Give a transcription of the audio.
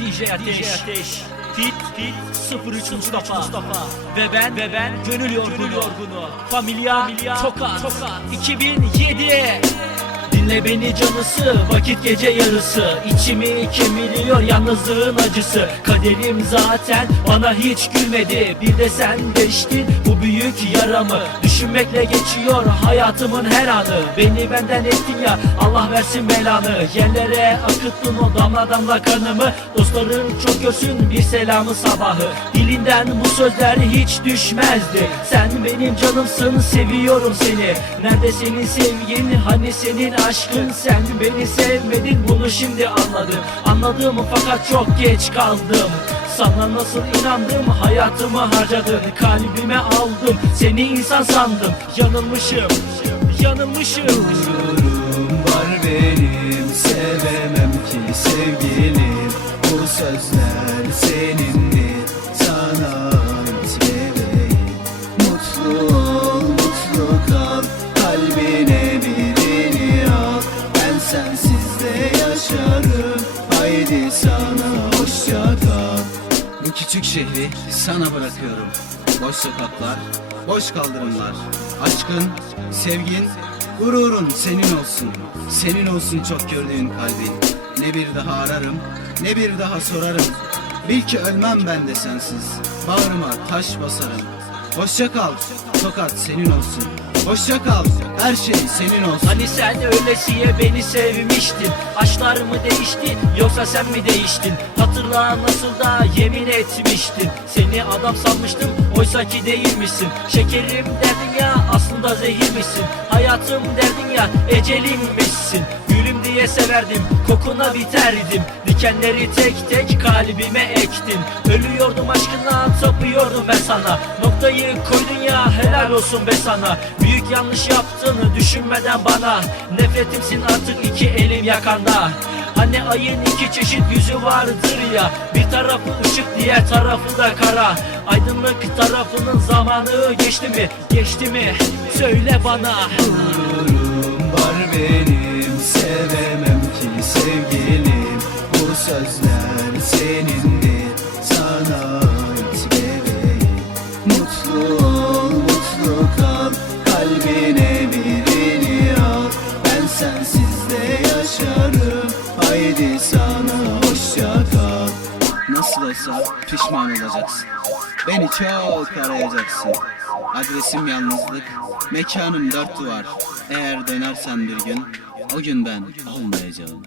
DJ Ateş, Ateş. Fit, Fit, 03 Mustafa. Mustafa. Ve ben, ve ben Gönül Yorgunu. yorgunu. Familia, Tokat. Tokat. 2007. Dinle beni canısı vakit gece yarısı. İçimi kemiriyor yalnızlığın acısı. Kaderim zaten bana hiç gülmedi. Bir de sen deştin bu büyük yaramı. Düşünmekle geçiyor hayatımın her anı. Beni benden ettin ya Allah versin belanı. Yerlere akıttın o damla damla kanımı. Dostların çok görsün bir selamı sabahı. Dilinden bu sözler hiç düşmezdi. Sen benim canımsın seviyorum seni. Nerede senin sevgin hani senin aşkın Sen beni sevmedin bunu şimdi anladım. Anladım fakat çok geç kaldım. Sana nasıl inandım hayatımı harcadın Kalbime aldım seni insan sandım. Yanılmışım yanılmışım. Huzurum var benim Sevemem ki sevgilim. Bu sözler Bu küçük şehri sana bırakıyorum. Boş sokaklar, boş kaldırımlar. Aşkın, sevgin, gururun senin olsun. Senin olsun çok gördüğün kalbin. Ne bir daha ararım, ne bir daha sorarım. Bil ki ölmem ben de sensiz. Bağrıma taş basarım. Hoşça kal, tokat senin olsun Hoşça kal, her şey senin olsun. Hani sen öylesiye beni sevmiştin? Aşklar mı değişti yoksa sen mi değiştin? Hatırla nasıl da yemin etmiştin. Seni adam sanmıştım oysa ki değilmişsin. Şekerim derdin ya aslında zehirmişsin Hayatım derdin ya ecelimmişsin Gülüm diye severdim kokuna biterdim. Dikenleri tek tek kalbime ektin Ölüyordum aşkına tapıyordum ben sana. Noktayı koydun ya helal olsun be sana. Büyük yanlış yaptığını düşünmeden bana. Nefretimsin artık iki elim yakanda. Hani ayın iki çeşit yüzü vardır ya. Bir tarafı ışık diğer tarafı da kara. Aydınlık tarafının zamanı geçti mi? Geçti mi? Söyle bana. Gururum var benim Sevemem ki sevgilim. Bu sözler senindir Sana ait bebeğim Mutlu ol, mutlu kal. Kalbine birini al. Ben sensiz de yaşarım. Haydi sana hoşça kal. Nasıl olsa pişman olacaksın Beni çok arayacaksın. Adresim yalnızlık. Mekanım dört duvar. Eğer dönersen bir gün O gün ben olmayacağım